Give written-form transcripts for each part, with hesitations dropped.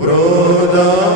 Broda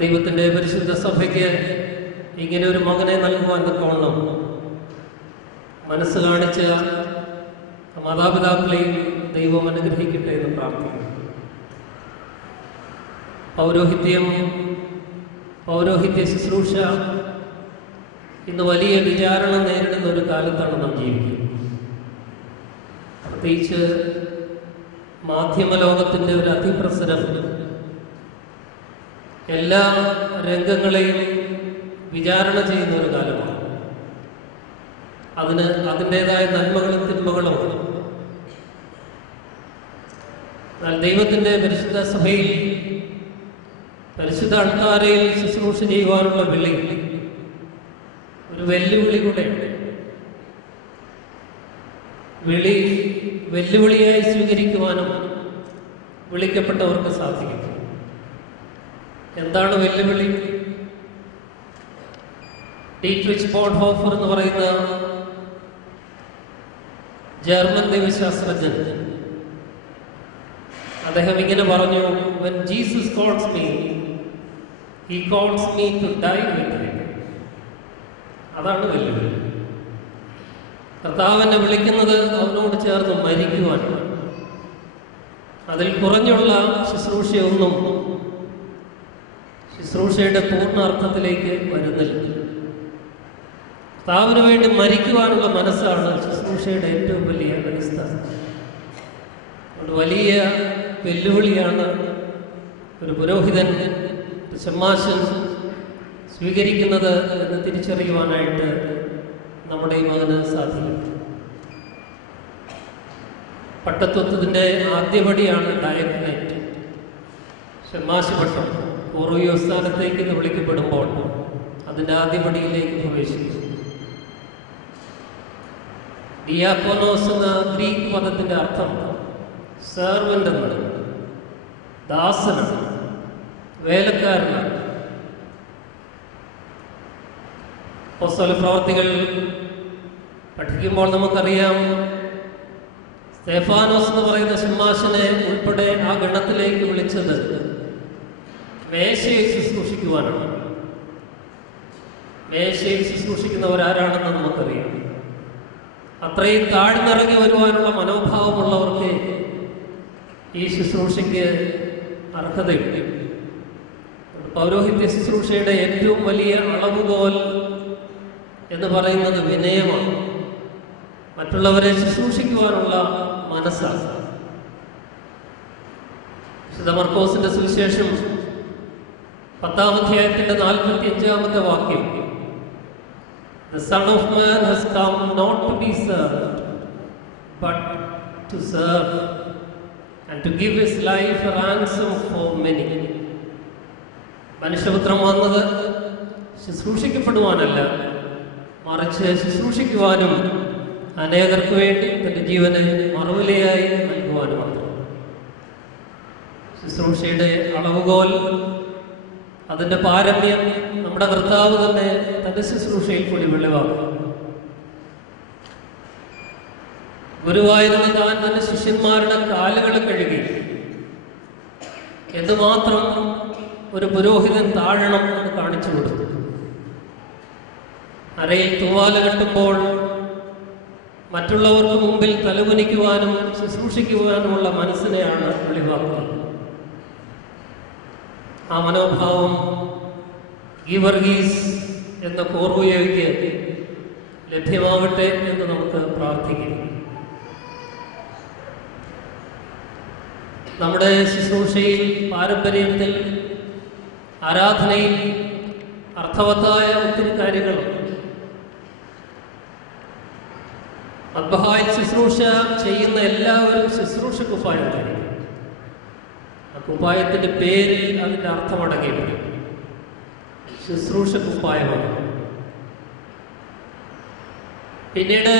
ദൈവത്തിൻ്റെ പരിശുദ്ധ സഭയ്ക്ക് ഇങ്ങനെ ഒരു മകനെ നൽകുവാൻ തക്കവണ്ണം മനസ്സ് കാണിച്ച മാതാപിതാക്കളെയും ദൈവം അനുഗ്രഹിക്കട്ടെ എന്ന് പ്രാർത്ഥിക്കുന്നു. പൗരോഹിത്യ ശുശ്രൂഷ ഇന്ന് വലിയ വിചാരണ നേരിടുന്ന ഒരു കാലത്താണ് നാം ജീവിക്കുന്നത്. പ്രത്യേകിച്ച് മാധ്യമലോകത്തിൻ്റെ ഒരു അതിപ്രസരം എല്ലാ രംഗങ്ങളെയും വിചാരണ ചെയ്യുന്ന ഒരു കാലമാണ്. അതിന് അതിൻ്റെതായ നന്മകളും തിന്മകളും എന്നാൽ ദൈവത്തിൻ്റെ പരിശുദ്ധ സഭയിൽ പരിശുദ്ധ അൾത്താരയിൽ ശുശ്രൂഷ ചെയ്യുവാനുള്ള വിളി ഒരു വെല്ലുവിളി കൂടെയാണ്. വെല്ലുവിളിയായി സ്വീകരിക്കുവാനും വിളിക്കപ്പെട്ടവർക്ക് സാധിക്കും. എന്താണ് വെല്ലുവിളി? ഡീട്രിച്ച് ബോൺഹോഫർ എന്ന് പറയുന്ന ജർമ്മൻ ദൈവശാസ്ത്രജ്ഞൻ അദ്ദേഹം ഇങ്ങനെ പറഞ്ഞു, when Jesus calls me, he calls me to die with him. അതാണ് വെല്ലുവിളി. കർത്താവ് എന്നെ വിളിക്കുന്നത് അവനോട് ചേർന്ന് മരിക്കുവാനാണ്. അതിൽ കുറഞ്ഞുള്ള ശുശ്രൂഷയൊന്നും ശുശ്രൂഷയുടെ പൂർണ്ണാർത്ഥത്തിലേക്ക് വരുന്നില്ല. കർത്താവിന് വേണ്ടി മരിക്കുവാനുള്ള മനസ്സാണ് ശുശ്രൂഷയുടെ ഏറ്റവും വലിയ അടിസ്ഥാനം. ഒരു വലിയ വെല്ലുവിളിയാണ് ഒരു പുരോഹിതൻ, ഒരു ശമ്മാശൻ സ്വീകരിക്കുന്നത് എന്ന് തിരിച്ചറിയുവാനായിട്ട് നമ്മുടെ ഈ മകന് സാധിക്കും. പട്ടത്വത്തിൻ്റെ ആദ്യപടിയാണ് ഡയക്നേറ്റ്, ഷമ്മാശ് പട്ടം. പൂർവീയ സ്ഥാനത്തേക്ക് വിളിക്കപ്പെടുമ്പോൾ അതിൻ്റെ ആദ്യപടിയിലേക്ക് പ്രവേശിക്കും. ഡിയാക്കോനോസ് എന്ന ഗ്രീക്ക് പദത്തിൻ്റെ അർത്ഥം സെർവൻ്റ് എന്നാണ്, ദാസനാണ്, വേലക്കാരനാണ്. അപ്പോസ്തല പ്രവർത്തികൾ പഠിക്കുമ്പോൾ നമുക്കറിയാം, സ്തെഫാനോസ് എന്ന് പറയുന്ന ശമ്മാശനെ ഉൾപ്പെടെ ആ ഗണത്തിലേക്ക് വിളിച്ചത് മേശയിൽ ശുശ്രൂഷിക്കുവാനാണ്. മേശയിൽ ശുശ്രൂഷിക്കുന്നവരാരാണെന്ന് നമുക്കറിയാം. അത്രയും താഴ്ന്നിറങ്ങി വരുവാനുള്ള മനോഭാവമുള്ളവർക്ക് ഈ ശുശ്രൂഷയ്ക്ക് അർഹതയുണ്ട്. പൗരോഹിത്യ ശുശ്രൂഷയുടെ ഏറ്റവും വലിയ അളവുകോൽ എന്ന് പറയുന്നത് വിനയമാണ്. മറ്റുള്ളവരെ ശുശ്രൂഷിക്കുവാനുള്ള മനസ്സാണ്. വിശുദ്ധ മർക്കോസിന്റെ സുവിശേഷം 10-ാം അധ്യായത്തിന്റെ 45-ാമത്തെ വാക്യം, The Son of Man has come not to be served, but to serve and to give his life a ransom for many. മനുഷ്യപുത്രൻ വന്നത് ശുശ്രൂഷിക്കപ്പെടുവാനല്ല, മറിച്ച് ശുശ്രൂഷിക്കുവാനും അനേകർക്ക് വേണ്ടി തൻ്റെ ജീവനെ മറുവിലയായി നൽകുവാനുമാണ്. ശുശ്രൂഷയുടെ അളവുകോൽ, അതിൻ്റെ പാരമ്യം നമ്മുടെ കർത്താവ് തന്നെ തൻ്റെ ശുശ്രൂഷയിൽ കൂടി വെളിവാക്കും. ഗുരുവായൂരുന്ന താൻ തൻ്റെ ശിഷ്യന്മാരുടെ കാലുകൾ കഴുകി എന്തുമാത്രം ഒരു പുരോഹിതൻ താഴണം എന്ന് കാണിച്ചു കൊടുത്തു. അരയിൽ തൂവാല കെട്ടുമ്പോൾ മറ്റുള്ളവർക്ക് മുമ്പിൽ തലകുനിക്കുവാനും ശുശ്രൂഷിക്കുവാനുമുള്ള മനസ്സിനെയാണ് വെളിവാക്കുന്നത്. ആ മനോഭാവം ഗീവർഗീസ് എന്ന കോർവയോയ്ക്ക് ലഭ്യമാവട്ടെ എന്ന് നമുക്ക് പ്രാർത്ഥിക്കാം. നമ്മുടെ ശുശ്രൂഷയിൽ, പാരമ്പര്യത്തിൽ, ആരാധനയിൽ അർത്ഥവത്തായ ഒത്തിരി കാര്യങ്ങളുണ്ട്. മദ്ബഹായിൽ ശുശ്രൂഷ ചെയ്യുന്ന എല്ലാവരും ശുശ്രൂഷ കുപ്പായം ധരിക്കും. ആ കുപ്പായത്തിൻ്റെ പേരിൽ അതിൻ്റെ അർത്ഥമടങ്ങിയിട്ടുണ്ട്. ശുശ്രൂഷ കുപ്പായമാണ്. പിന്നീട്